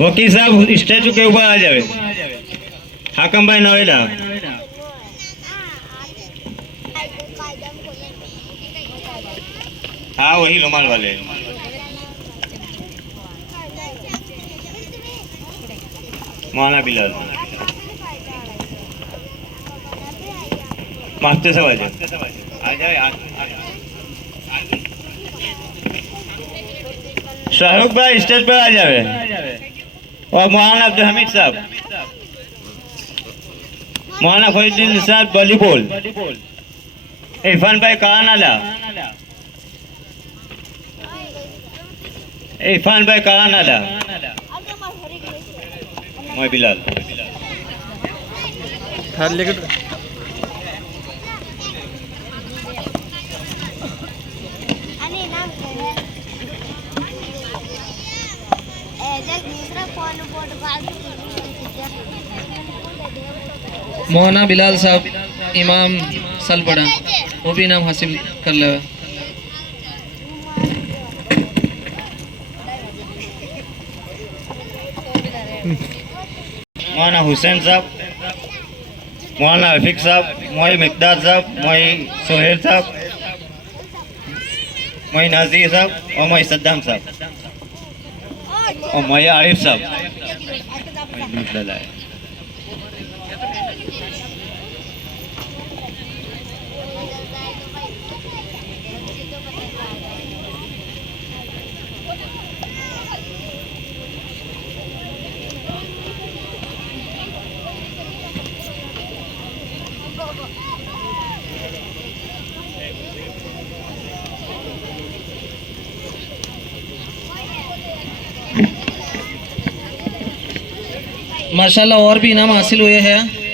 वकील साहब स्टैचू के ऊपर आ जावे। हाकम भाई नवेला। हाँ वही रुमाल वाले। मौलाना बिलाल मास्टर साहब आ जाए। शाहरुख भाई स्टेज पर आ जावे। और मौलाना अब्दुल हमीद साहब, मौलाना फरीदुद्दीन साहब वॉलीबॉल, इरफान भाई कानाला, इरफान भाई कानाला, मैं बिलाल। मौलाना बिलाल साहब इमाम सल पढ़ा, वो भी नाम हासिल कर ले। मौलाना हुसैन साहब, मौलाना रफीक साहब, मोई मिकदार साहब, मोई सोहेल साहब, मोई नाजीर साहब और मोई सद्दाम साहब और मोई आरिफ साहब। माशाल्लाह और भी इनाम हासिल हुए हैं।